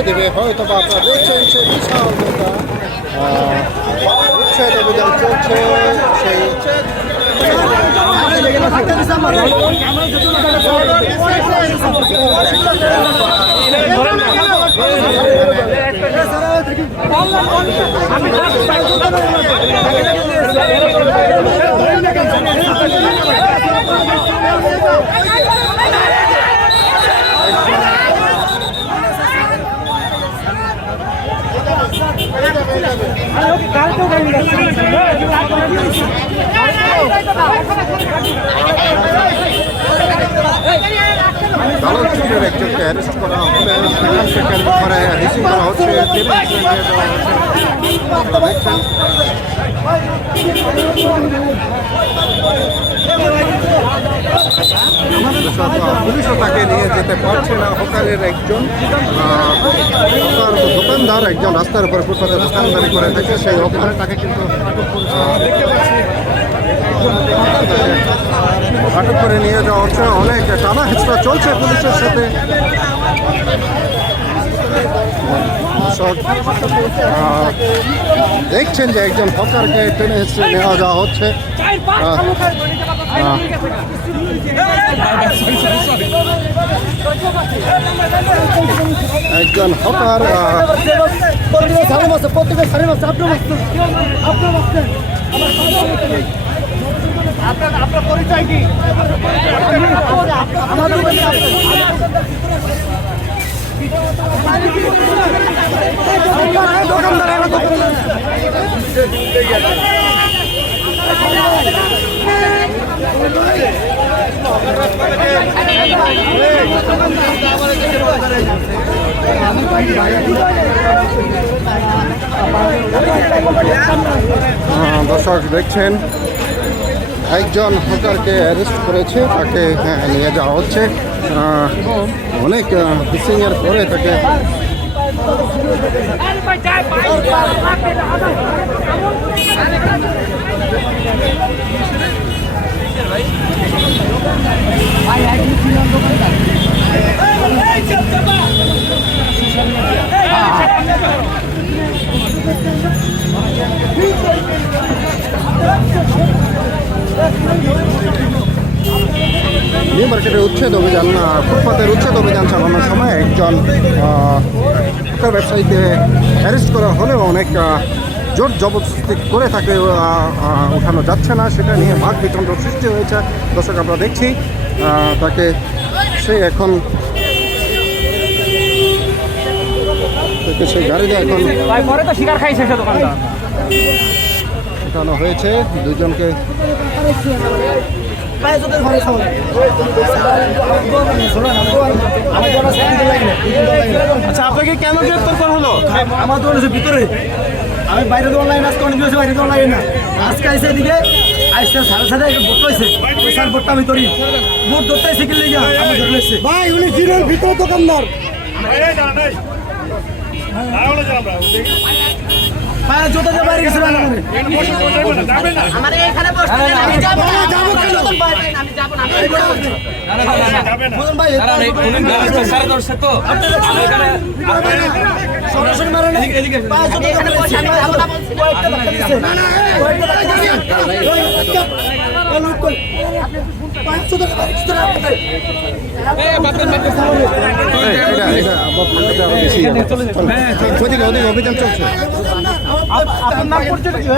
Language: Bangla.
ছেড়ে দেবে হয়তো বা আপনারা বিশাল চলছে সেই পুলিশও তাকে নিয়ে যেতে পারছে না হকারের একজন। দোকানদার একজন রাস্তার উপরে ফুটপাতে দোকানদারি করে থাকে সেই হকারে তাকে কিন্তু আটক করে নিয়ে যাওয়া হচ্ছে। অনেক টানা হেঁচড়া চলছে পুলিশের সাথে। দেখছেন যে একজন হকারকে টেনে হেঁচড়ে নেওয়া যাওয়া হচ্ছে। একজন হকার প্রত্যেকের সাড়ে মাসে প্রত্যেকের সাড়ে মাসে আপনার আপনার মাসে আপনার আহ, দর্শক দেখছেন একজন হকারকে অ্যারেস্ট করেছে তাকে হ্যাঁ, নিয়ে যাওয়া হচ্ছে। আহ, অনেক মিসিংয়ের পরে তাকে মার্কেটের উচ্ছেদ অভিযান ফুটপাতের উচ্ছেদ অভিযান চালানোর সময় একজন ব্যবসায়ীকে অ্যারেস্ট করা হলেও অনেক জোর জবরদস্তি করে তাকে উঠানো যাচ্ছে না। সেটা নিয়ে ভাগ বিতণ্ড সৃষ্টি হয়েছে। দর্শক আমরা দেখছি তাকে সে এখন তাকে সেই গাড়িতে এখন ভাই পরে তো দোকানটা উঠানো হয়েছে দুজনকে আচ্ছা আপনাকে কেন গ্রেপ্তার করা হলো? আমার দোকান আছে ভিতরে। আমি বাইরে দোকান লাগে না হয়েছে বাইরে দোকান লাগে না। আজকে আইসে এদিকে আইসে সাড়ে সাড়ে একটা বোট হয়েছে ওই সার বোটটা আমি ধরি। বোট ধরতে কিনলে যা আমি ধরে এসছে ভাই উনি জিরোর ভিতরে দোকানদার। জুতো দিয়ে বাইরে আমাদের আমার এখানে বসতে আমি যাব অভিযান চলছে আপনার নাম পরিচয় কি